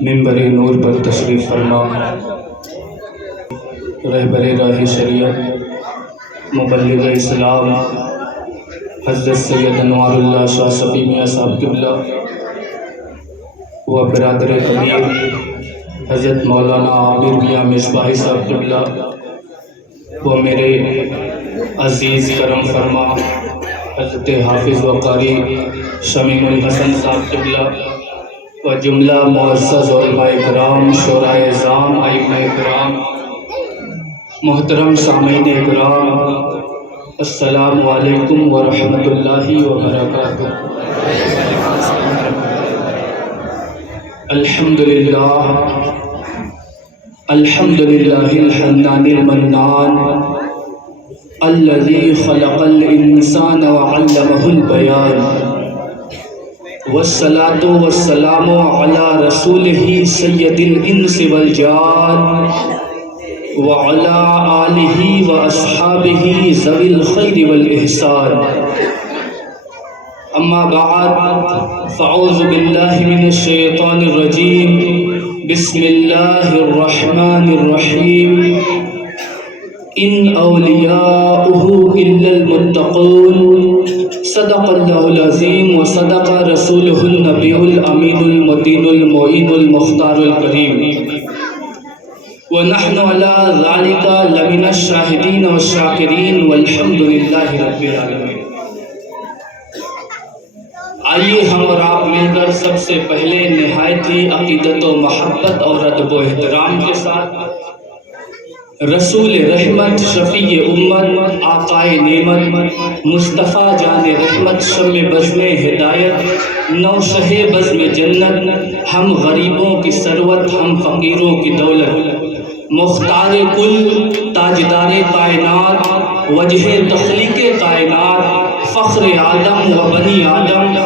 منبر نور پر تشریف فرما رہبر راہ شریعت مبلغ اسلام حضرت سید انوار اللہ شاہ صفی میاں صاحب قبلہ و برادر کبیر حضرت مولانا عامر میاں مصباحی صاحب قبلہ و میرے عزیز کرم فرما حضرت حافظ و قاری شمیم الحسن صاحب قبلہ و جملہ معزز علماء کرام شورائے اعظام ائمہ کرام محترم سامعین اکرام السلام علیکم ورحمۃ اللہ وبرکاتہ۔ الحمد للہ الحنان المنان الذي خلق الانسان وعلمه البیان والصلاة والسلام على رسوله سید الانس والجان وعلى آلہ واصحابہ ذوی الخیر والاحسان، اما بعد فاعوذ باللہ من الشیطان الرجیم، بسم اللہ الرحمن الرحیم، ان اولیاؤہ الا المتقون، صدق اللہ العظیم وصدق رسولہ النبی الامین المتین المعین المختار الکریم، ونحن على ذلك لمن الشاہدین والشاکرین والحمد للہ رب العالمین۔ آئیے ہم اور آپ مل کر سب سے پہلے نہایت ہی عقیدت و محبت اور ادب و احترام کے ساتھ رسول رحمت شفیع امت آقائے نعمت مصطفیٰ جان رحمت شم بزم ہدایت نوشہ بزم جنت ہم غریبوں کی ثروت ہم فقیروں کی دولت مختار کل تاجدار کائنات وجہ تخلیق کائنات فخر آدم و بنی آدم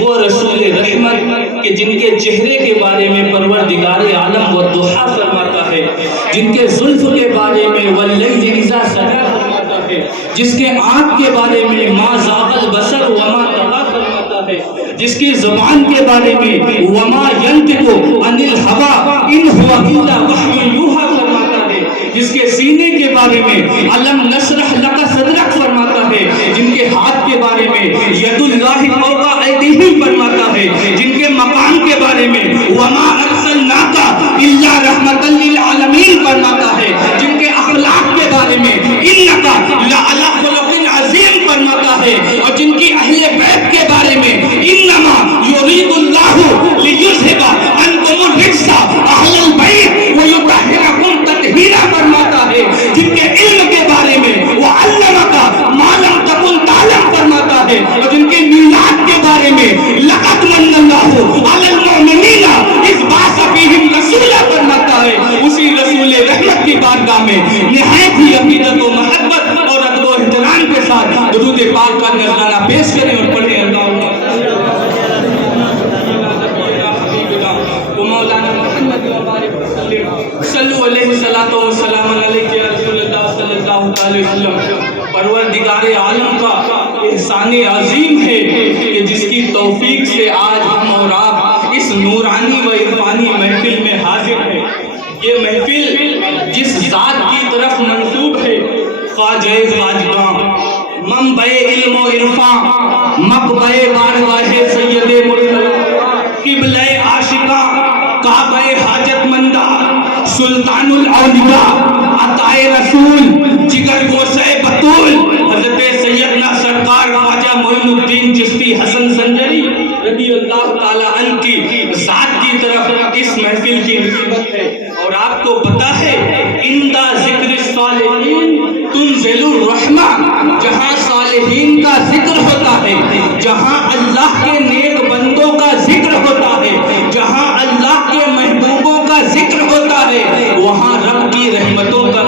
وہ رسول رحمت کہ جن کے چہرے کے بارے میں پروردگار عالم والضحیٰ فرماتا ہے، جن کے زلف کے بارے میں واللیل اذا سجا فرماتا ہے، جس کے آنکھ کے بارے میں ما زاغ البصر وما طغیٰ فرماتا ہے، جس کی زبان کے بارے میں وما ينطق عن الهوى ان هو الا وحی یوحی فرماتا ہے، جس کے سینے کے بارے میں علم نشرح لک صدرک فرماتا ہے، جن کے ہاتھ کے بارے میں ید اللہ فوق ایدیہم فرماتا ہے، جن کے مقام کے بارے میں وما ارسلناک الا رحمۃ للعالمین فرماتا ہے، جن کے اخلاق کے بارے میں انک لعلی خلق عظیم فرماتا ہے، اور جن کی اہل بیت کے بارے میں انما یرید اللہ لیذھب عنکم الرجس اہل البیت ویطہرکم تطہیرا فرماتا ہے، جن کے علم کے بارے میں وعلمک ما لم تکن تعلم فرماتا ہے، اور جن کے میلاد کے بارے میں لقد من اللہ علی المؤمنین اذ بعث فیہم رسولا فرماتا ہے، اسی رسول رحمت کی بارگاہ میں نہایت ہی عقیدت و محبت اور ادب و احترام کے ساتھ درود پاک کا نذرانہ پیش کریں اور پڑھیں اللہ مولانا محمد صلو علیہ الصلوۃ والسلام علیہ یا رسول اللہ صلی اللہ علیہ وسلم۔ پروردگار عالم کا احسان عظیم ہے کہ جس کی توفیق سے آج ہم اور آپ اس نورانی و عرفانی محفل میں حاضر ہیں۔ یہ محفل جس ذات کی طرف منسوب ہے، خواجہ خواجگاں، منبع علم و عرفان، مقبع بارگاہ سید مرسل، قبلہ عاشقاں، کعبہ حاجت مندہ، سلطان الاولیاء، عطائے رسول، جگر گوشہ بطول، حضرت سیدنا سرکار خواجہ معین الدین چشتی حسن سنجری رضی اللہ تعالی عنہ کی ذات کی طرف اس محفل کی نسبت ہے۔ اور آپ کو پتہ ہے عند ذکر الصالحین تنزل الرحمہ، جہاں صالحین کا ذکر ہوتا ہے، جہاں اللہ کے نیک بندوں کا ذکر ہوتا ہے، جہاں اللہ کے محبوبوں کا ذکر ہوتا ہے، وہاں رب کی رحمتوں کا،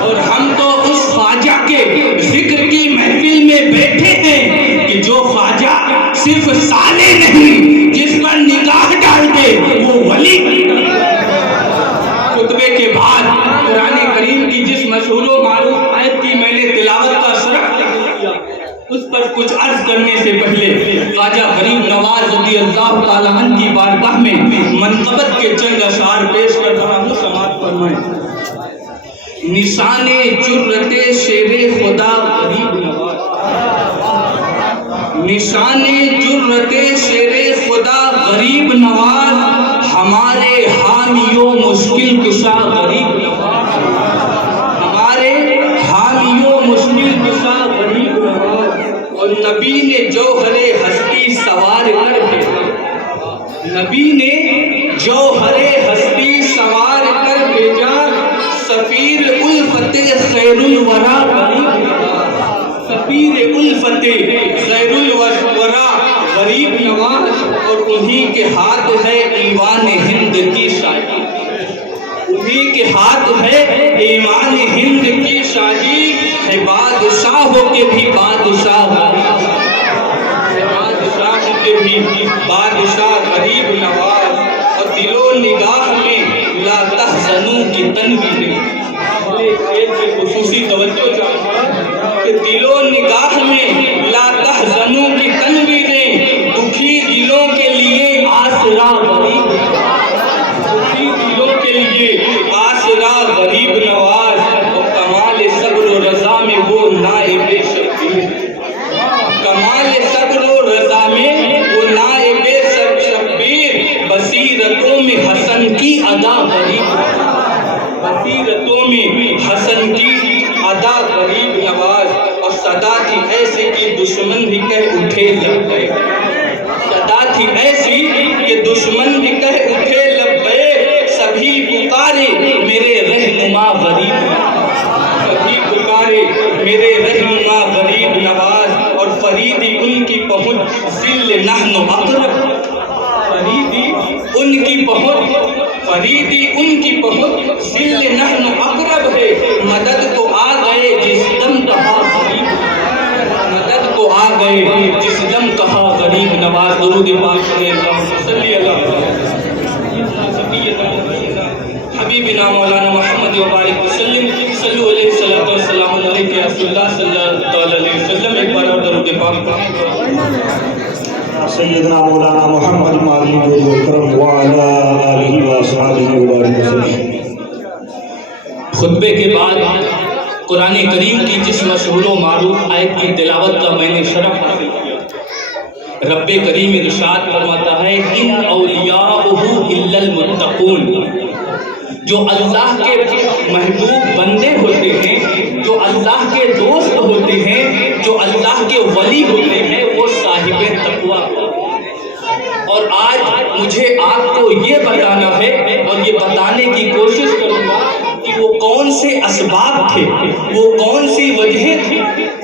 اور ہم تو اس خواجہ کے ذکر اس پر کچھ عرض کرنے سے پہلے خواجہ غریب نواز رضی اللہ تعالیٰ عنہ کی بارگاہ میں منقبت کے چند اشعار پیش کر رہا ہوں، سماعت فرمائیں۔ نشان جرت شیر خدا غریب نواز، نشان جرت شیر خدا غریب نواز، ہمارے حامی و مشکل کشا غریب نواز، ہمارے حامی و مشکل کشا غریب نواز، اور نبی نے جوہر ہستی سوار کر بھیجا، نبی نے جوہر ہستی سوار کر بھیجا، سفیر الفت خیر الورا غریب نواز، سفیر الفت خیر الورا غریب نواز، اور انہی کے ہاتھ ہے ایوان ہند کی شاہی، انہی کے ہاتھ ہے ایوان ہند کی شاہی، ہے بادشاہوں کے بھی بادشاہ غریب، ہے بادشاہ کے بھی بادشاہ غریب نواز، اور دل و نگاہ میں لا تحزنوں کی تنویر، خصوصی توجہ چاہتا کہ دل و نگاہ میں لا تحزنوں کی تنویریں، دکھی دلوں کے لیے آسرا غریب، دکھی دلوں کے لیے آسرا غریب نواز، اور کمال صبر و رضا میں وہ نائب شبیر، کمال صبر و رضا میں وہ نائب شبیر، بصیرتوں میں حسن کی ادا غریب، بصیرتوں میں حسن کی ادا غریب نواز، اور صدا تھی ایسی کہ دشمن بھی کہہ اٹھے لبیک، صدا تھی ایسی کہ دشمن بھی کہہ اٹھے لبیک، سبھی پکارے میرے رہنما غریب، سبھی پکارے میرے رہنما غریب نواز، اور فریدی ان کی پہنچ ذل نحن اقرب، فریدی ان کی پہنچ، فریدی ان کی پہنچ ذل نحن اقرب ہے، مدد کو آ گئے جس دم کہا غریب، مدد کو آ گئے جس دم کہا غریب نواز۔ درود پاک پڑھیں، اللہم صلی اللہ حبیبنا مولانا محمد وبارک وسلم، صلو علیہ الصلوۃ والسلام علیک یا رسول اللہ صلی اللہ علیہ وسلم۔ ایک بار اور درود پاک پڑھیں۔ سیدنا مولانا محمد معلی کرم وعلا آلہ وصحبہ وبارک وسلم۔ خطبے کے بعد قرآن کریم کی جس مشہور و معروف آیت کی تلاوت کا میں نے شرف حاصل کیا، رب کریم ارشاد فرماتا ہے ان اولیاءہ الا المتقون، جو اللہ کے محبوب بندے ہوتے ہیں، جو اللہ کے دوست ہوتے ہیں، جو اللہ کے ولی ہوتے ہیں، وہ صاحب تقویٰ۔ اور آج مجھے آپ کو یہ بتانا ہے اور یہ بتانے کی کوشش کروں گا کہ وہ کون سے اسباب تھے، وہ کون سی وجہیں تھی،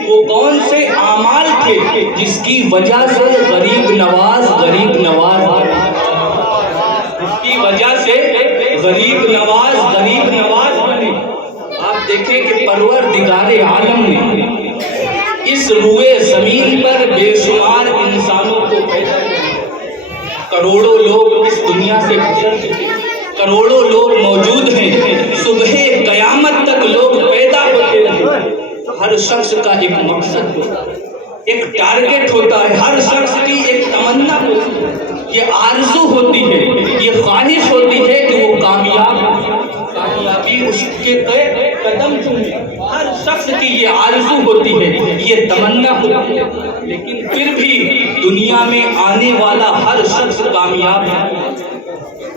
وہ کون سے اعمال تھے جس کی وجہ سے غریب نواز غریب نواز، جس کی وجہ سے غریب نواز غریب نواز بنے۔ آپ دیکھیں کہ پروردگار عالم نے اس روئے زمین پر بے شمار انسانوں کو پیدا کیا، کروڑوں لوگ اس دنیا سے گزر چکے، کروڑوں لوگ موجود ہیں، صبح قیامت تک لوگ پیدا ہوتے رہے۔ ہر شخص کا ایک مقصد ہوتا ہے، ایک ٹارگٹ ہوتا ہے، ہر شخص کی ایک تمنا ہوتی ہے، یہ آرزو ہوتی ہے، یہ خواہش ہوتی ہے کہ وہ کامیابی اس کے قدم چومے۔ ہر شخص کی یہ آرزو ہوتی ہے، یہ تمنا ہوتی ہے، لیکن پھر بھی دنیا میں آنے والا ہر شخص کامیاب ہے۔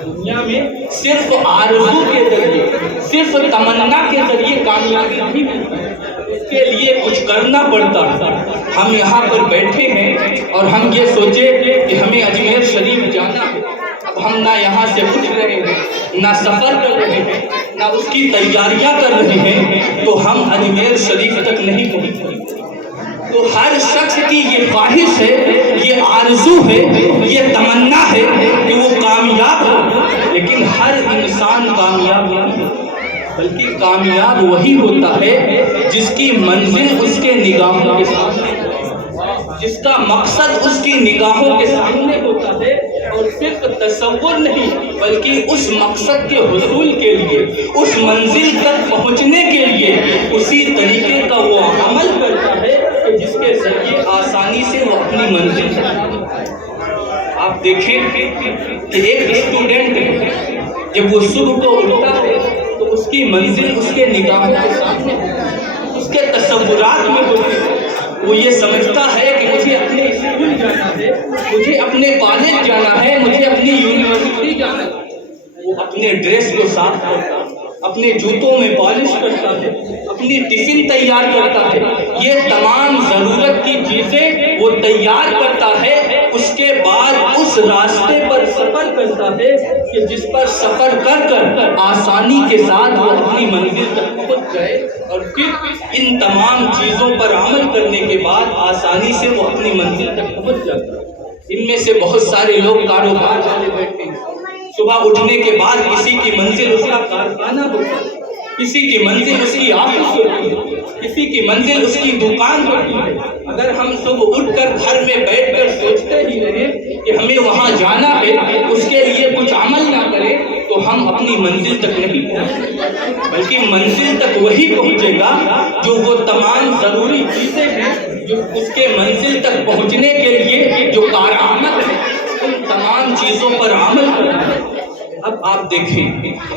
دنیا میں صرف آرزو کے ذریعے، صرف تمنا کے ذریعے کامیابی نہیں ملتی، اس کے لیے کچھ کرنا پڑتا ہے۔ ہم یہاں پر بیٹھے ہیں اور ہم یہ سوچے کہ ہمیں اجمیر شریف جانا ہے، اب ہم نہ یہاں سے اٹھ رہے ہیں، نہ سفر کر رہے ہیں، نہ اس کی تیاریاں کر رہے ہیں، تو ہم اجمیر شریف تک نہیں پہنچ سکتے۔ تو ہر شخص کی یہ خواہش ہے، یہ آرزو ہے، یہ تمنا ہے کہ وہ کامیاب ہو، لیکن ہر انسان کامیاب نہیں، بلکہ کامیاب وہی ہوتا ہے جس کی منزل اس کے نگاہوں کے سامنے، جس کا مقصد اس کی نگاہوں کے سامنے ہوتا ہے، اور صرف تصور نہیں بلکہ اس مقصد کے حصول کے لیے، اس منزل تک پہنچنے کے لیے اسی طریقے کا وہ عمل کرتا ہے جس کے ذریعے دیکھیں کہ ایک اسٹوڈنٹ جب وہ صبح کو اٹھتا ہے تو اس کی منزل اس کے نگاہوں کے سامنے اس کے تصورات میں ہوتی ہے. وہ یہ سمجھتا ہے کہ مجھے اپنے اسکول جانا ہے, مجھے اپنے کالج جانا ہے, مجھے اپنی یونیورسٹی جانا ہے. وہ اپنے ڈریس کو صاف کرتا ہے, اپنے جوتوں میں پالش کرتا ہے, اپنی ٹفن تیار کرتا ہے. یہ تمام ضرورت کی چیزیں وہ تیار کرتا ہے. اس کے بعد اس راستے پر سفر کرتا ہے کہ جس پر سفر کر کر آسانی کے ساتھ وہ اپنی منزل تک پہنچ جائے, اور پھر ان تمام چیزوں پر عمل کرنے کے بعد آسانی سے وہ اپنی منزل تک پہنچ جاتا ہے. ان میں سے بہت سارے لوگ کاروبار والے بیٹھتے ہیں. صبح اٹھنے کے بعد کسی کی منزل اس کا کارخانہ ہوتا ہے, کسی کی منزل اس کی آفس ہوتی ہے, کسی کی منزل اس کی دکان ہوتی ہے. اگر ہم صبح اٹھ کر گھر میں بیٹھ کر سوچتے ہی رہیں کہ ہمیں وہاں جانا ہے, اس کے لیے کچھ عمل نہ کریں, تو ہم اپنی منزل تک نہیں پہنچیں, بلکہ منزل تک وہی پہنچے گا جو وہ تمام ضروری چیزیں ہیں جو اس کے منزل تک پہنچنے کے لیے جو کارآمد ہے, ان تمام چیزوں پر عمل کرنا ہے. اب آپ دیکھیں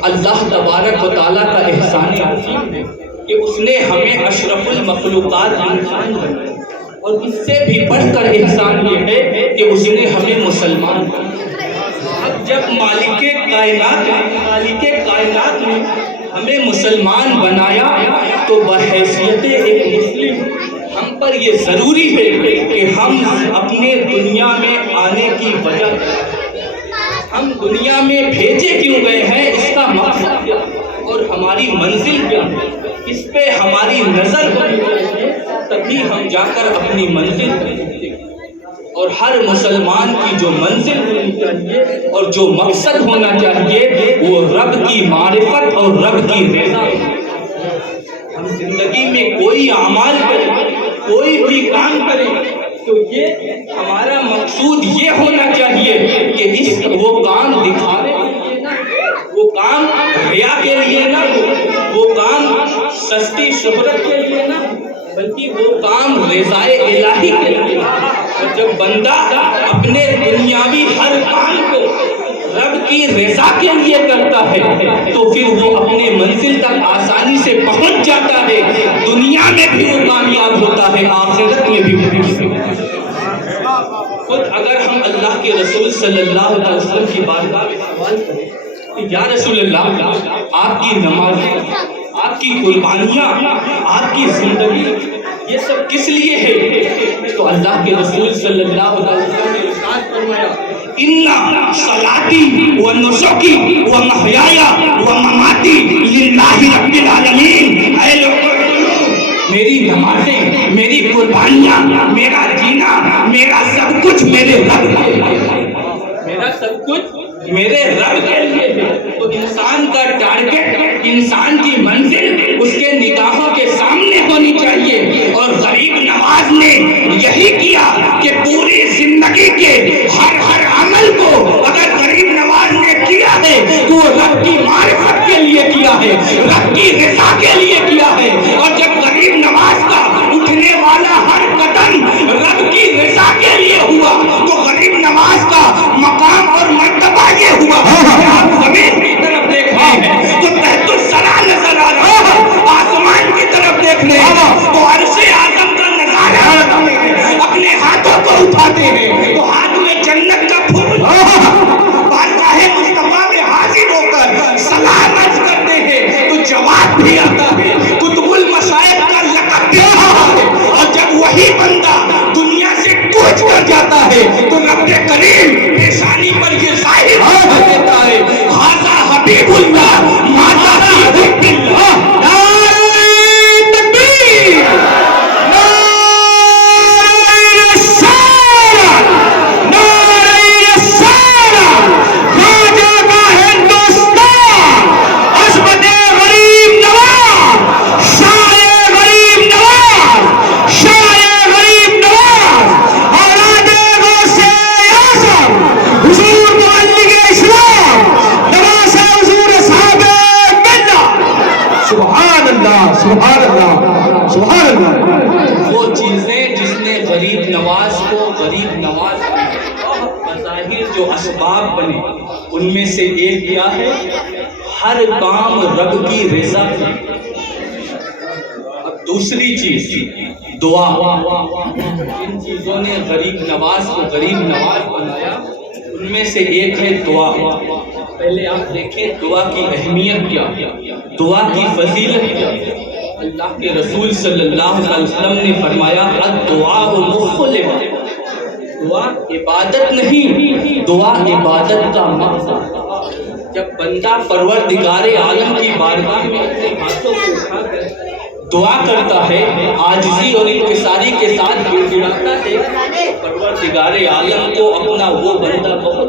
اللہ تبارک و تعالیٰ کا احسان عظیم ہے کہ اس نے ہمیں اشرف المخلوقات انسان بنایا, اور اس سے بھی بڑھ کر احسان یہ ہے کہ اس نے ہمیں مسلمان بنایا. اب جب مالک کائنات نے ہمیں مسلمان بنایا تو بحیثیت ایک مسلم ہم پر یہ ضروری ہے کہ ہم اپنے دنیا میں آنے کی وجہ, ہم دنیا میں بھیجے کیوں گئے ہیں, اس کا مقصد کیا اور ہماری منزل کیا ہے, اس پہ ہماری نظر ہونی چاہیے, تبھی ہم جا کر اپنی منزل پر پہنچیں. اور ہر مسلمان کی جو منزل ہونی چاہیے اور جو مقصد ہونا چاہیے وہ رب کی معرفت اور رب کی رضا. ہم زندگی میں کوئی اعمال کریں, کوئی بھی کام کریں, تو یہ ہمارا مقصود یہ ہونا چاہیے کہ وہ کام دکھانے کے لیے نہ, وہ کام ریا کے لیے نہ ہو, وہ کام سستی شہرت کے لیے نہ ہو, بلکہ وہ کام رضائے الہی کے لیے. اور جب بندہ اپنے دنیاوی ہر کام کو رب کی رضا کے لیے کرتا ہے تو پھر وہ اپنے منزل تک آسانی سے پہنچ جاتا ہے, دنیا میں بھی وہ کامیاب ہوتا ہے, آخرت میں بھی وہ. خود اگر ہم اللہ کے رسول صلی اللہ علیہ وسلم کی بارگاہ میں سوال کریں کہ یا رسول اللہ, آپ کی نمازیں, آپ کی قربانیاں, آپ کی زندگی یہ سب کس لیے ہے, تو اللہ کے رسول صلی اللہ علیہ وسلم نے ارشاد فرمایا ان صلاتی و نسکی و محیای و مماتی للہ رب العالمین. اے لوگوں, میری نمازیں, میری قربانیاں, میرا جینا, میرا سب کچھ میرے رب کے لیے, میرا سب کچھ میرے رب کے لیے ہے. تو انسان کا ٹارگٹ, انسان کی منزل اس کے نگاہوں کے سامنے ہونی چاہیے. اور غریب نواز نے یہی کیا کہ پوری زندگی کے ہر عمل کو اگر غریب نواز نے کیا ہے تو وہ رب کی معرفت کے لیے کیا ہے, رب کی رضا کے لیے کیا ہے. اور جب غریب نواز کا اٹھنے والا ہر قدم رب کی رضا کے لیے ہوا تو غریب نواز کا مقام اور مرتبہ یہ ہوا. آپ زمین کی طرف دیکھ رہے ہیں تو تحت الثری نظر آ رہا ہے, آسمان کی طرف دیکھ رہے ہیں تو عرش اعظم کا جو اسباب بنے ان میں سے ایک کیا ہے؟ ہر کام رب کی رضا ہے۔ اب دوسری چیز دعا، جن چیزوں نے غریب نواز کو غریب نواز بنایا ان میں سے ایک ہے دعا۔ پہلے آپ دیکھیں دعا کی اہمیت کیا، دعا کی فضیلت کیا۔ اللہ کے رسول صلی اللہ علیہ وسلم نے فرمایا الدعاء مخ العبادۃ، دعا عبادت نہیں، دعا عبادت کا مقصد۔ جب بندہ پروردگار عالم کی بارگاہ میں اپنے ہاتھوں کو اٹھا کر دعا کرتا ہے، عاجزی اور انکساری کے ساتھ گر گڑاتا ہے، پروردگار عالم کو اپنا وہ بندہ بہت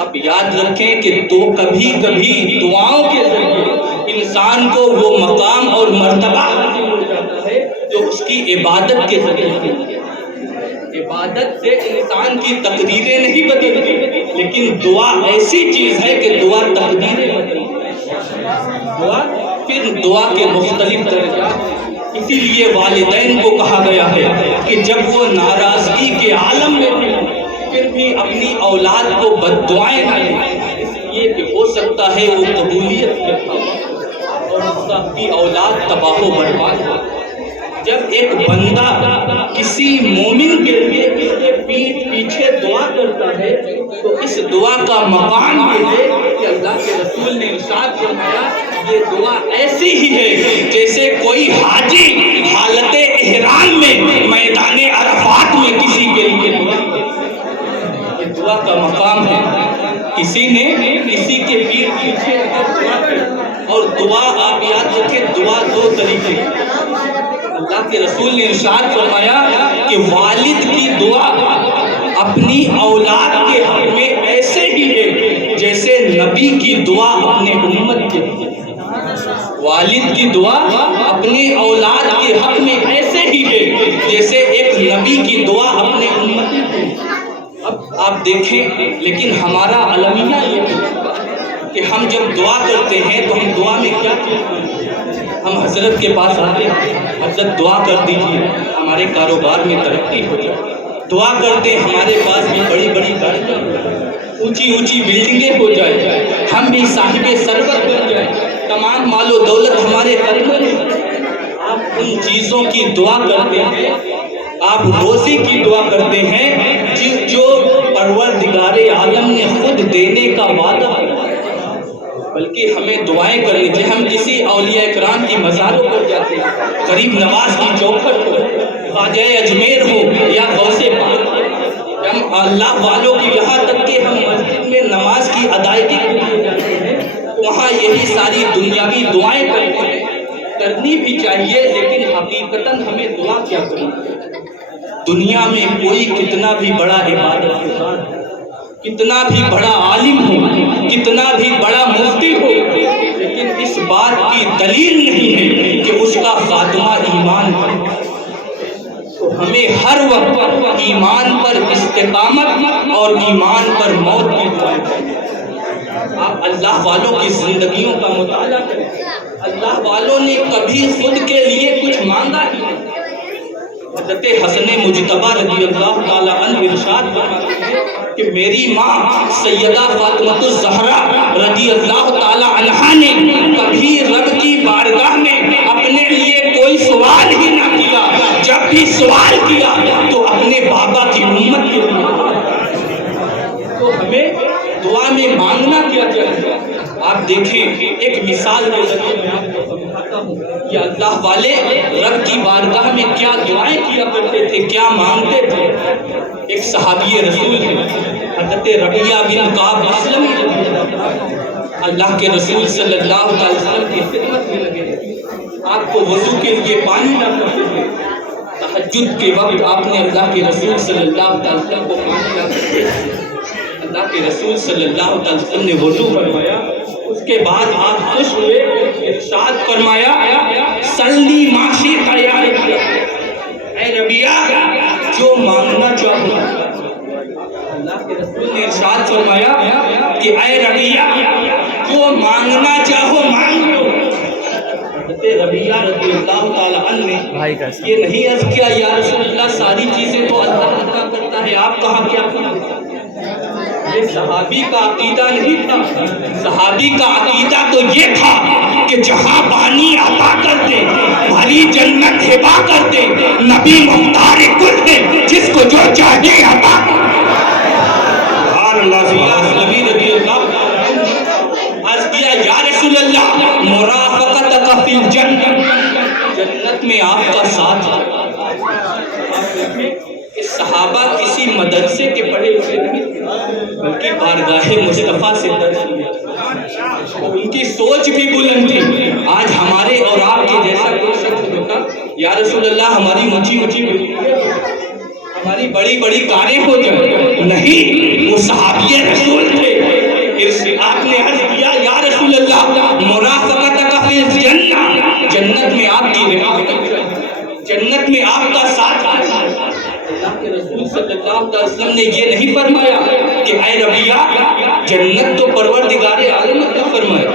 آپ یاد رکھیں کہ تو کبھی کبھی دعاؤں کے ذریعے انسان کو وہ مقام اور مرتبہ حاصل ہو جاتا ہے جو اس کی عبادت کے ذریعے۔ عبادت سے انسان کی تقدیریں نہیں بدلتی، لیکن دعا ایسی چیز ہے کہ دعا تقدیریں بدلتی۔ دعا پھر دعا کے مختلف درجات، اسی لیے والدین کو کہا گیا ہے کہ جب وہ ناراضگی کے عالم میں تھے پھر بھی اپنی اولاد کو بد دعائیں دیں، اس لیے کہ ہو سکتا ہے وہ قبولیت کرتا اور اس کی اولاد تباہ و برباد ہو۔ جب ایک بندہ کسی مومن کے لیے اس کے پیٹھ پیچھے دعا کرتا ہے تو اس دعا کا مقام یہ ہے کہ اللہ کے رسول نے ارشاد فرمایا یہ دعا ایسی ہی ہے جیسے کوئی حاجی حالت احرام میں میدان عرفات میں کسی کے لیے دعا کرتا ہے۔ یہ دعا کا مقام ہے۔ کسی نے کسی کے پیٹھ پیچھے اگر دعا کی، اور دعا آپ یاد رکھیں دعا دو طریقے کی۔ اللہ کے رسول نے ارشاد فرمایا کہ والد کی دعا اپنی اولاد کے حق میں ایسے ہی ہے جیسے نبی کی دعا اپنے امت کے حق میں۔ والد کی دعا اپنے اولاد کے حق میں ایسے ہی ہے جیسے ایک نبی کی دعا اپنے امت کے۔ اب آپ دیکھیں لیکن ہمارا المیہ یہ ہے کہ ہم جب دعا کرتے ہیں تو ہم دعا میں کیا چیز، ہم حضرت کے پاس آتے ہیں، حضرت دعا کر دیجیے ہمارے کاروبار میں ترقی ہو جائے، دعا کرتے ہیں ہمارے پاس بھی بڑی بڑی گاڑیاں ہو جائیں، اونچی اونچی بلڈنگیں ہو جائیں، ہم بھی صاحب ثروت بن جائیں، تمام مال و دولت ہمارے قدموں میں۔ آپ ان چیزوں کی دعا کرتے ہیں، آپ روزی کی دعا کرتے ہیں جو پروردگار عالم نے خود دینے کا وعدہ کیا، بلکہ ہمیں دعائیں کرنی چاہیے۔ ہم کسی اولیاء اکرام کی مزاروں پر جاتے ہیں، غریب نواز کی چوکھٹ ہو، خواجہ اجمیر ہو یا غوث پاک، ہم اللہ والوں کی، یہاں تک کہ ہم مسجد میں نماز کی ادائیگی کے لیے جاتے ہیں، وہاں یہی ساری دنیاوی دعائیں کرتے ہیں، کرنی بھی چاہیے، لیکن حقیقتاً ہمیں دعا کیا کرنی چاہیے۔ دنیا میں کوئی کتنا بھی بڑا عبادت گزار ہو، کتنا بھی بڑا عالم ہو، کتنا بھی بڑا مفتی ہو، لیکن اس بات کی دلیل نہیں ہے کہ اس کا خاتمہ ایمان پر۔ تو ہمیں ہر وقت ایمان پر استقامت اور ایمان پر موت کی دعائیں کریں۔ آپ اللہ والوں کی زندگیوں کا مطالعہ کریں، اللہ والوں نے کبھی خود کے لیے کچھ مانگا ہی نہیں۔ حضرت حسن مجتبیٰ رضی اللہ تعالیٰ عنہ ارشاد فرماتے ہیں کہ میری ماں سیدہ فاطمۃ الزہرا رضی اللہ تعالیٰ عنہا نے کبھی رب کی بارگاہ میں اپنے لیے کوئی سوال ہی نہ کیا، جب بھی سوال کیا تو اپنے بابا کی امت کے لیے۔ تو ہمیں دعا میں مانگنا کیا چاہیے۔ آپ دیکھیں ایک مثال کے ذریعے میں آپ کو سمجھاتا ہوں کہ اللہ والے رب کی بارگاہ میں کیا دعائیں کیا کرتے تھے، کیا مانگتے تھے۔ ایک صحابی رسول ہے حضرت ربیعہ بن کعب اسلمی، اللہ کے رسول صلی اللہ علیہ وسلم کی خدمت میں لگے، آپ کو وضو کے لیے پانی نہ کرتے تھے۔ تہجد کے وقت آپ نے اللہ کے رسول صلی اللہ علیہ وسلم کو پانی لا کر دیا۔ اللہ کے رسول صلی اللہ علیہ وسلم نے وضو فرمایا، اس کے بعد آپ خوش ہوئے، ارشاد فرمایا سلی معاشی تیار کیا، اے ربیعہ جو مانگنا چاہو۔ اللہ کے رسول نے ارشاد فرمایا کہ اے ربیعہ جو مانگنا چاہو مانگ لو۔ حضرت ربیعہ رضی اللہ تعالیٰ عنہ نے یہ نہیں عرض کیا یا رسول اللہ ساری چیزیں تو اللہ عطا کرتا ہے، آپ کہاں کیا کرتے؟ یہ صحابی کا عقیدہ نہیں تھا. صحابی کا عقیدہ تو یہ تھا کہ جہاں بانی عطا کرتے بھری جنت ہبا کرتے نبی مختار کل ہے جس کو جو چاہے عطا. نبی رضی اللہ عرض کیا یا رسول اللہ مرافقتک فی الجنہ، جنت میں آپ کا ساتھ. صحابہ کسی مدرسے کے پڑھے ہوئے نہیں بلکہ بارگاہ مصطفیٰ سے درس لیے. ان کی سوچ بھی بلند تھی. آج ہمارے اور آپ کے جیسا کوئی شخص ہوتا یا رسول اللہ ہماری اونچی اونچی ہماری بڑی بڑی کاریں ہو جائیں. نہیں، وہ صحابی رسول تھے. آپ نے عرض کیا یا رسول اللہ مرافقتک فی الجنہ، جنت میں آپ کی رفاقت، جنت میں آپ کا ساتھ. اللہ کے رسول صلی اللہ علیہ وسلم نے یہ نہیں فرمایا کہ اے ربیہ جنت تو پروردگار عالم نے فرمایا.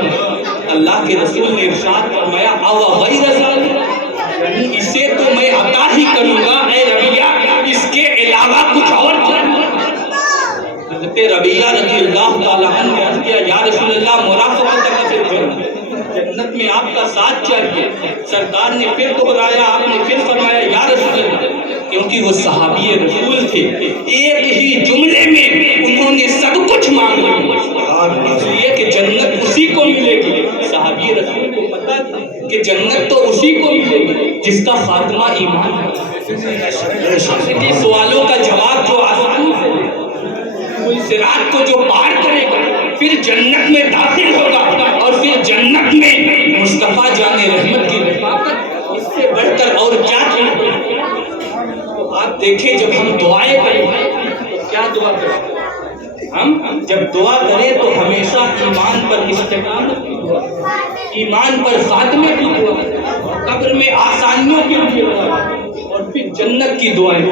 اللہ کے رسول نے ارشاد فرمایا او غیر ذلک، یعنی اسے تو میں عطا ہی کروں گا اے ربیہ، اس کے علاوہ کچھ اور کروں گا. حضرت ربیہ رضی اللہ تعالیٰ عنہ نے عرض کیا یا رسول اللہ مرافقتک فی الجنہ، جنت میں آپ کا ساتھ چاہیے. سرکار نے پھر دہرایا، آپ نے پھر فرمایا یا رسول اللہ، کیونکہ وہ صحابی رسول تھے. ایک ہی جملے میں انہوں نے سب کچھ مانگ لیا، اس لیے کہ جنت اسی کو ملے گی. صحابی رسول کو پتا تھا کہ جنت تو اسی کو ملے گی جس کا خاتمہ ایمان ہے. سوالوں کا جواب جو آسانی سے کوئی صراط کو جو پار کرے گا پھر جنت میں داخل ہوگا اور پھر جنت میں مصطفیٰ جان رحمت کی رفاقت، اس سے بڑھ کر اور کیا چاہیے. تو آپ دیکھیں جب ہم دعائیں کریں تو کیا دعا کریں؟ ہم جب دعا کریں تو ہمیشہ ایمان پر استقامت کی دعا، ایمان پر خاتمے کی دعا، قبر میں آسانیوں کے لیے دعا اور پھر جنت کی دعائیں.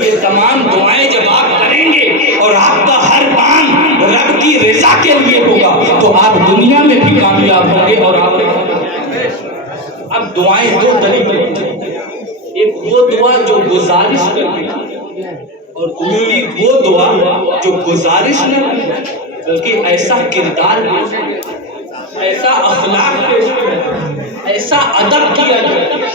یہ تمام دعائیں جب آپ کریں گے اور آپ کا ہر کام رب کی رضا کے لیے ہوگا تو آپ دنیا میں بھی کامیاب ہوں گے اور آپ. اب دعائیں دو طریقے، ایک وہ دعا جو گزارش کرتی اور دوسری وہ دعا جو گزارش نہ بلکہ ایسا کردار ایسا اخلاق ایسا ادب کیا جائے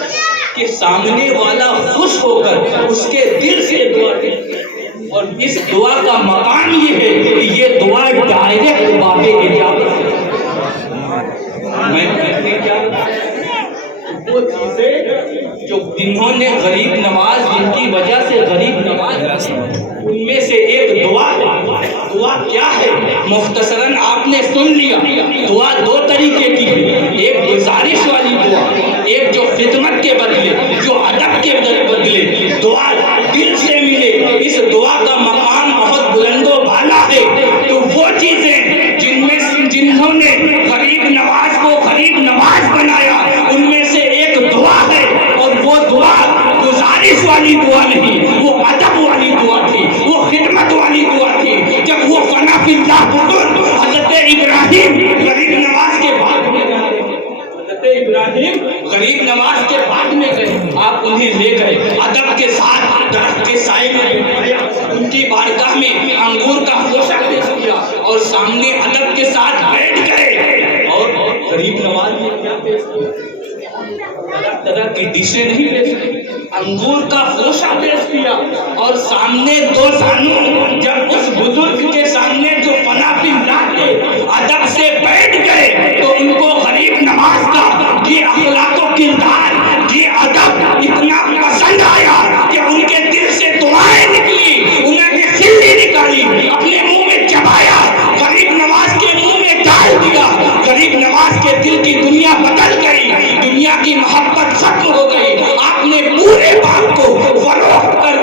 کہ سامنے والا خوش ہو کر اس کے دل سے دعا کرے. اور اس دعا کا مقام یہ ہے کہ یہ دعا ڈائریکٹ باب اجابت ہے. میں کہتے کیا وہ چیزیں جو جنہوں نے غریب نواز جن کی وجہ سے غریب نواز ان میں سے ایک دعا کیا ہے مختصراً آپ نے سن لیا. دعا دو طریقے کی ہے، ایک گزارش والی دعا، ایک جو خدمت کے بدلے جو ادب کے بدلے دعا دل سے ملے. اس دعا کا مقام بہت بلند و بالا ہے. تو وہ چیزیں جنہوں نے غریب نواز کو غریب نواز بنایا ان میں سے ایک دعا ہے اور وہ دعا گزارش والی دعا نہیں، وہ ادب والی دعا تھی، وہ خدمت والی دعا تھی. جب وہ فنا فی اللہ حضرت ابراہیم غریب نواز کے بعد میں گئے، حضرت ابراہیم غریب نواز کے بعد میں گئے، آپ انہیں لے گئے ادب کے ساتھ درخت کے سائے میں بٹھایا، ان کی بارگاہ میں انگور کا خوشہ پیش کیا اور سامنے ادب کے ساتھ بیٹھ گئے. اور غریب نواز نے کیا پیش کیا؟ طرح کی ڈشیں نہیں پیش کی، انگور کا خوشہ پیش کیا اور سامنے دو زانوں جب اس بزرگ کے سامنے جو فنا فی اللہ کے ادب سے بیٹھ گئے تو ان کو غریب نواز کا یہ اخلاق و کردار، یہ ادب اتنا پسند آیا کہ ان کے دل سے دعائیں نکلی، انہیں نے خلی نکالی، اپنے منہ میں چبایا، غریب نواز کے منہ میں ڈال دیا. غریب نواز کے دل کی دنیا بدل گئی، دنیا کی محبت ختم ہو گئی. آپ نے پورے باغ کو فروخت کر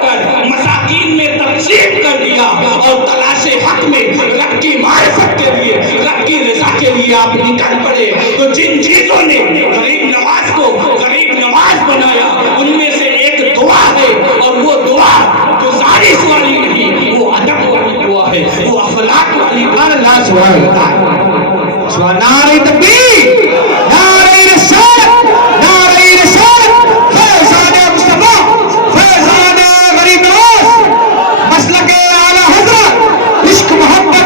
مساکین میں تقسیم کر دیا اور تلاش حق میں رب کی معرفت کے لیے رب کی رضا کے لیے آپ نکل پڑے. تو جن چیزوں نے غریب نواز کو غریب نواز بنایا ان میں سے ایک دعا ہے اور وہ دعا گزارش والی نہیں، وہ ادب والی دعا ہے، وہ اخلاق والی دعا. اللہ سبحانہ وتعالی نعرہ تکبیر، نعرہ رسالت، نعرہ رسالت، فیضان مصطفیٰ، فیضان غریب نواز، مسلک اعلیٰ حضرت، عشق محبت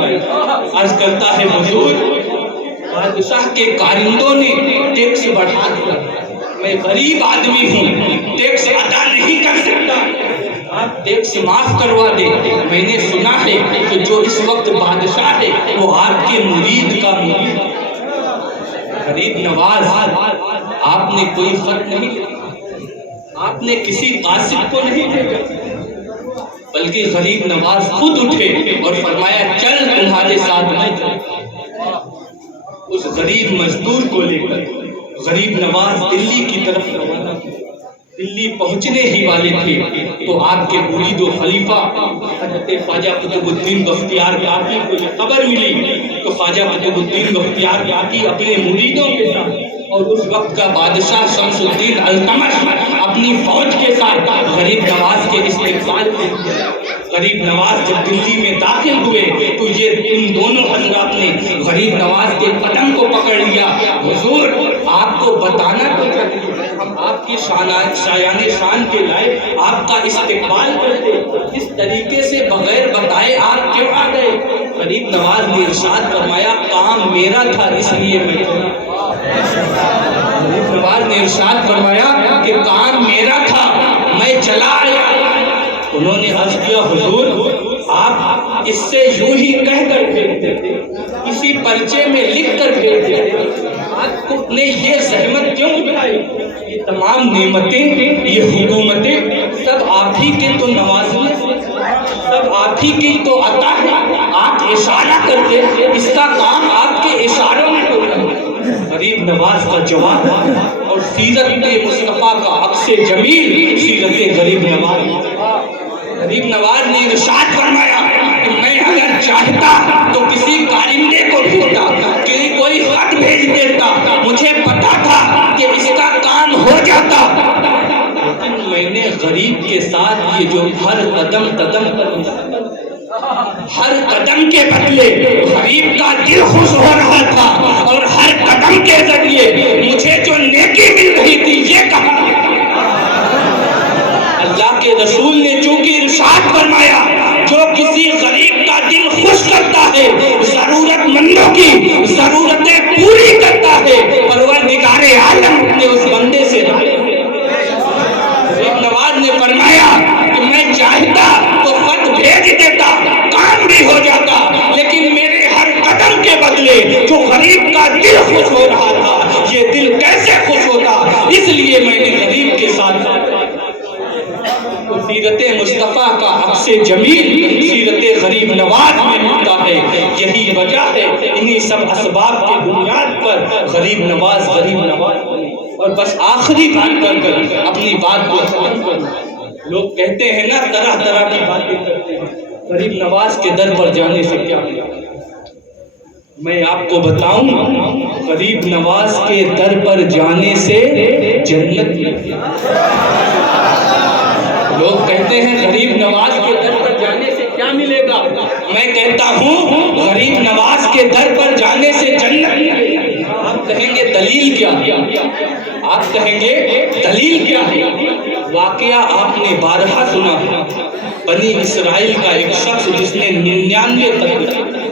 عرض کرتا ہے حضور بادشاہ کے کارندوں نے ٹیکس بڑھا دیا، میں غریب آدمی ہوں، ٹیکس ادا نہیں کر سکتا، آپ ٹیکس معاف کروا دے۔ میں نے سنا ہے کہ جو اس وقت بادشاہ ہے وہ آپ کے مرید کا مرید ہے۔ غریب نواز آپ نے کوئی خط نہیں لکھا، آپ نے کسی قاصد کو نہیں بھیجا، بلکہ غریب نواز خود اٹھے اور فرمایا چل تمہارے ساتھ میں چل۔ اس غریب مزدور کو لے کر غریب نواز دلی کی طرف روانہ ہوا۔ دلی پہنچنے ہی والے تھے تو آپ کے مرید و خلیفہ حضرت خواجہ قطب الدین بختیار کاکی کو یہ خبر ملی تو خواجہ قطب الدین بختیار کاکی اپنے مریدوں کے ساتھ اور اس وقت کا بادشاہ شمس الدین التمش اپنی فوج کے ساتھ غریب نواز کے استقبال میں غریب نواز جب دلی میں داخل ہوئے تو یہ ان دونوں حضرات نے غریب نواز کے قدم کو پکڑ لیا۔ حضور آپ کو بتانا تو چاہیے، ہم آپ کی شایان شان کے لائے آپ کا استقبال کرتے، اس طریقے سے بغیر بتائے آپ کیوں آ گئے؟ غریب نواز نے ارشاد فرمایا کام میرا تھا اس لیے میں چلا۔ غریب نواز نے ارشاد فرمایا کہ کام میرا تھا میں چلا آیا۔ انہوں نے عرض کیا حضور آپ اس سے یوں ہی کہہ کر بھیجتے تھے، کسی پرچے میں لکھ کر بھیجتے تھے، آپ نے یہ زحمت کیوں اٹھائی؟ یہ تمام نعمتیں، یہ حکومتیں سب آپ ہی کے تو نوازنے سب آپ ہی کی تو عطا ہے، آپ اشارہ کرتے اس کا کام آپ کے اشاروں میں ہوتا ہے۔ غریب نواز کا جواب اور سیرت مصطفیٰ کا عکس جمیل سیرت غریب نواز۔ غریب نواز نے ارشاد فرمایا کہ میں اگر چاہتا تو کسی کارندے کو بھیجتا، کہ کوئی خط بھیج دیتا، مجھے پتا تھا کہ اس کا کام ہو جاتا، لیکن میں نے غریب کے ساتھ یہ جو ہر قدم پر ہر قدم کے بدلے غریب کا دل خوش ہو رہا تھا اور ہر قدم کے ذریعے مجھے جو نیکی مل رہی تھی یہ کہا۔ اللہ کے رسول نے چونکہ ارشاد فرمایا جو کسی غریب کا دل خوش کرتا ہے، ضرورت مندوں کی ضرورتیں پوری کرتا ہے، پروردگار عالم نے اس بندے سے غریب نواز نے فرمایا کہ میں چاہتا تو خط بھیج دیتا، کام بھی ہو جاتا، لیکن میرے ہر قدم کے بدلے جو غریب کا دل خوش ہو رہا تھا یہ دل کیسے خوش ہوتا، اس لیے میں نے غریب کے ساتھ سیرت مصطفیٰ کا عکس جمیل سیرت غریب نواز میں ہوتا ہے۔ یہی وجہ ہے انہی سب اسباب کی بنیاد پر غریب نواز بنے۔ اور بس آخری بات کر کر اپنی بات کو ختم کروں۔ لوگ کہتے ہیں نا طرح طرح کی باتیں کرتے ہیں، غریب نواز کے در پر جانے سے کیا ملا؟ میں آپ کو بتاؤں غریب نواز کے در پر جانے سے جنت ملتی۔ لوگ کہتے ہیں غریب نواز کے در پر جانے سے کیا ملے گا؟ میں کہتا ہوں غریب نواز کے در پر جانے سے جنت ملے گی۔ آپ کہیں گے دلیل کیا؟ آپ کہیں گے دلیل کیا ہے؟ واقعہ آپ نے بارہا سنا ہے، بنی اسرائیل کا ایک شخص جس نے 99 قتل کیے۔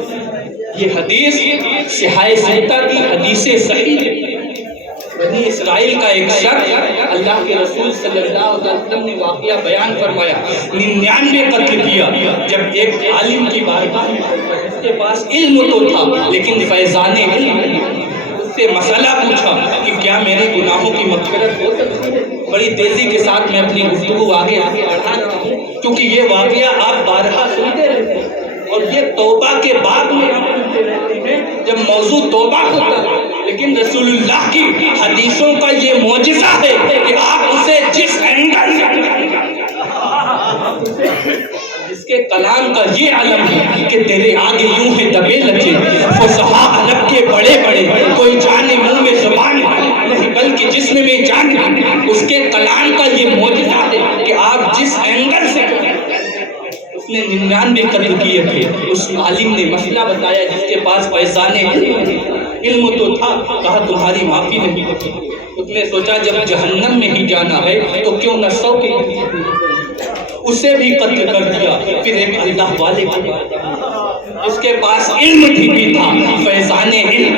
یہ حدیث صحیح ستہ کی حدیث صحیح ہے۔ بنی اسرائیل کا ایک شخص اللہ کے رسول صلی اللہ علیہ وسلم نے واقعہ بیان فرمایا، 99 قتل کیا۔ جب ایک عالم کی بارگاہ میں اس کے پاس علم تو تھا لیکن فیضان علم نہیں، اس سے مسئلہ پوچھا کہ کیا میرے گناہوں کی مغفرت ہو سکتی ہے؟ بڑی تیزی کے ساتھ میں اپنی گفتگو آگے بڑھا رہا ہوں کیونکہ یہ واقعہ آپ بارہا سنتے رہتے ہیں اور یہ توبہ کے بعد میں ہم سنتے رہتے ہیں جب موضوع توبہ ہوتا ہے، لیکن رسول اللہ کی حدیثوں کا یہ معجزہ ہے کہ آپ اسے جس اینگل جس کے کلام کا یہ علم ہے کہ تیرے آگے یوں ہے دبے لچے فصحا عرب کے بڑے بڑے، کوئی جانے منہ میں زبان نہیں بلکہ جسم میں جان ہے، اس کے کلام کا یہ معجزہ ہے کہ آپ جس اینگل سے اس نے 99 قتل کیے تھے۔ اس عالم نے مسئلہ بتایا جس کے پاس فیضان علم تو تھا، کہا تمہاری معافی نہیں ہوتی۔ اس نے سوچا جب جہنم میں ہی جانا ہے تو کیوں نہ 100 کے اسے بھی قتل کر دیا۔ پھر ایک اللہ والے اس کے پاس علم بھی تھا، فیضان علم۔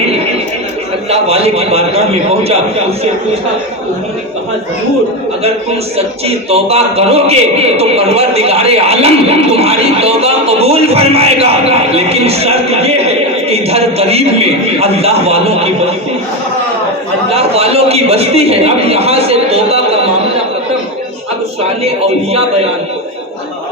اللہ والے کی بارگاہ میں پہنچا، اس سے پوچھا، انہوں نے کہا ضرور اگر تم سچی توبہ کرو گے تو پروردگار عالم تمہاری توبہ قبول فرمائے گا، لیکن شرط یہ ہے کہ ادھر قریب میں اللہ والوں کی بستی، اللہ والوں کی بستی ہے۔ اب یہاں سے توبہ کا معاملہ ختم، اب شان اولیاء بیان ہو،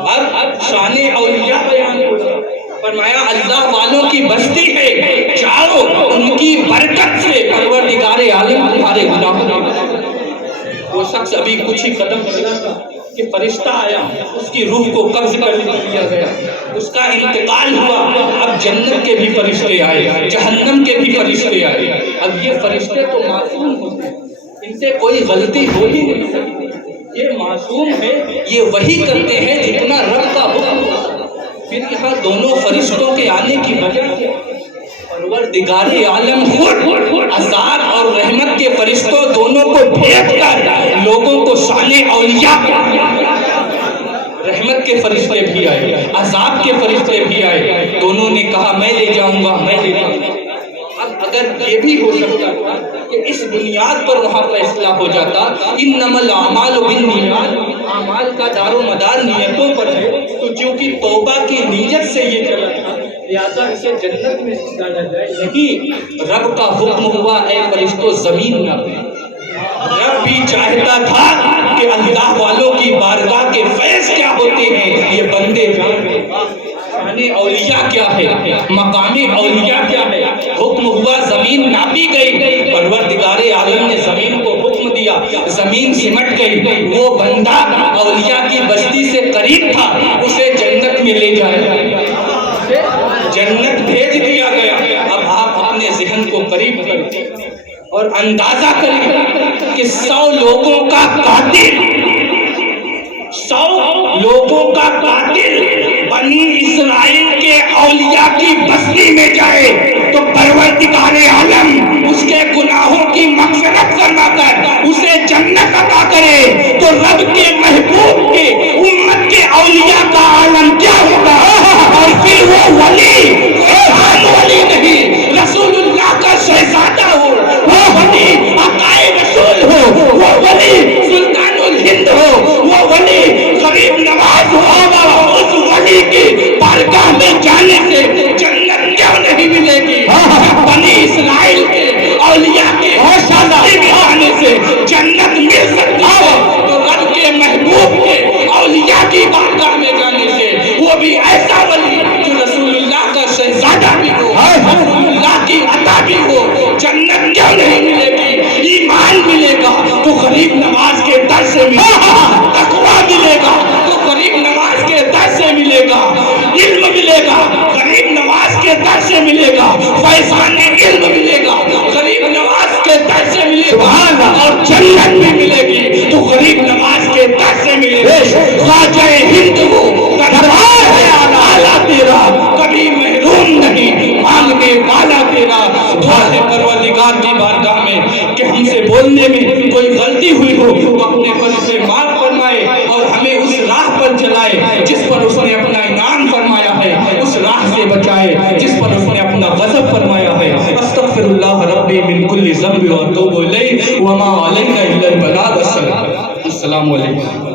اب شان اولیاء بیان ہو۔ فرمایا اللہ والوں کی بستی ہے، جاؤ ان کی برکت سے پروردگار عالم تمہارے گناہوں کو۔ وہ شخص ابھی کچھ ہی قدم چلا تھا کہ فرشتہ آیا، اس کی روح کو قبض کر لیا گیا، اس کا انتقال ہوا۔ اب جنت کے بھی فرشتے آئے، جہنم کے بھی فرشتے آئے۔ اب یہ فرشتے تو معصوم ہوتے ہیں، ان سے کوئی غلطی ہو ہی نہیں سکتی، یہ معصوم ہے، یہ وہی کرتے ہیں جتنا رب کا حکم ہوتا ہے۔ پھر یہاں دونوں فرشتوں کے آنے کی وجہ کیا؟ پروردگار عالم خود عذاب اور رحمت کے فرشتوں دونوں کو بھیج کر لوگوں کو شان اولیاء، رحمت کے فرشتے بھی آئے، عذاب کے فرشتے بھی آئے، دونوں نے کہا میں لے جاؤں گا، میں لے جاؤں گا۔ اب اگر یہ بھی ہو سکتا تھا کہ اس بنیاد پر وہاں فیصلہ ہو جاتا، انما الاعمال بالنیات، اعمال کا دار و مدار نیتوں پر ہے، تو چونکہ توبہ کی نیت سے یہ چلا تھا لہٰذا اسے جنت میں ڈالا جائے، نہیں، رب کا حکم ہوا اے فرشتوں زمین نہ پہ۔ رب بھی چاہتا تھا کہ اللہ والوں کی بارگاہ کے فیض کیا ہوتے ہیں یہ بندے جانیں، شان اولیاء کیا ہے، مقام اولیاء کیا ہے۔ حکم ہوا زمین ناپی گئی، پروردگار عالم نے زمین کو حکم دیا، زمین سمٹ گئی، وہ بندہ اولیاء کی بستی سے قریب تھا، اسے جنت میں لے جایا، جنت بھیج دیا گیا۔ اب آپ اپنے ذہن کو قریب کریں اور اندازہ کریں کہ 100 لوگوں کا قاتل، 100 لوگوں کا قاتل بنی اسرائیل کے اولیاء کی بستی میں جائے تو پروردگار عالم اس کے گناہوں کی مغفرت فرما کر اسے جنت عطا کرے، تو رب کے محبوب کے امت کے اولیاء کا عالم کیا ہوگا؟ اور پھر وہ ولی عام ولی نہیں، رسول اللہ کا شہزادہ ہو، وہ ولی عطائے رسول ہو، وہ ولی سلطان الہند ہو، وہ ولی غریب نواز ہو، اس ولی کی بارگاہ میں جانے سے جنت کیوں نہیں ملے گی؟ بنی اسرائیل کے اولیاء کے بستی میں جانے سے جنت مل سکتی ہے، تو رب کے محبوب کے اولیاء کی بارگاہ میں جانے سے، وہ بھی ایسا ولی جو رسول اللہ کا شہزادہ بھی ہو، رسول اللہ کی عطا بھی ہو، جنت کیوں نہیں ملے گی؟ ایمان ملے گا تو غریب نواز کے در سے ملے گا، تقویٰ ملے گا تو غریب نواز کے در سے ملے گا، علم ملے گا غریب نواز کے در سے ملے گا، فیضان علم ملے گا غریب نواز کے در سے ملے گا، اور جنت بھی ملے گی تو غریب نواز کے در سے ملے گی۔ خواجہ ہند ہو دربار ہے اعلیٰ تیرا، کبھی محروم نہیں مانگنے والا تیرا۔ دعا ہے پروردگار کی بارگاہ میں کہ ہم سے بولنے میں کوئی غلطی ہوئی ہو تو اپنے فضل سے معاف فرمائے اور ہمیں اس راہ پر چلائے جس پر اس نے اپنا انعام فرمایا ہے، اس راہ سے بچائے جس پر اس نے اپنا غضب فرمایا ہے۔ استغفر اللہ ربی من کل ذنب واتوب الیہ وما علینا الا البلاغ۔ السلام علیکم۔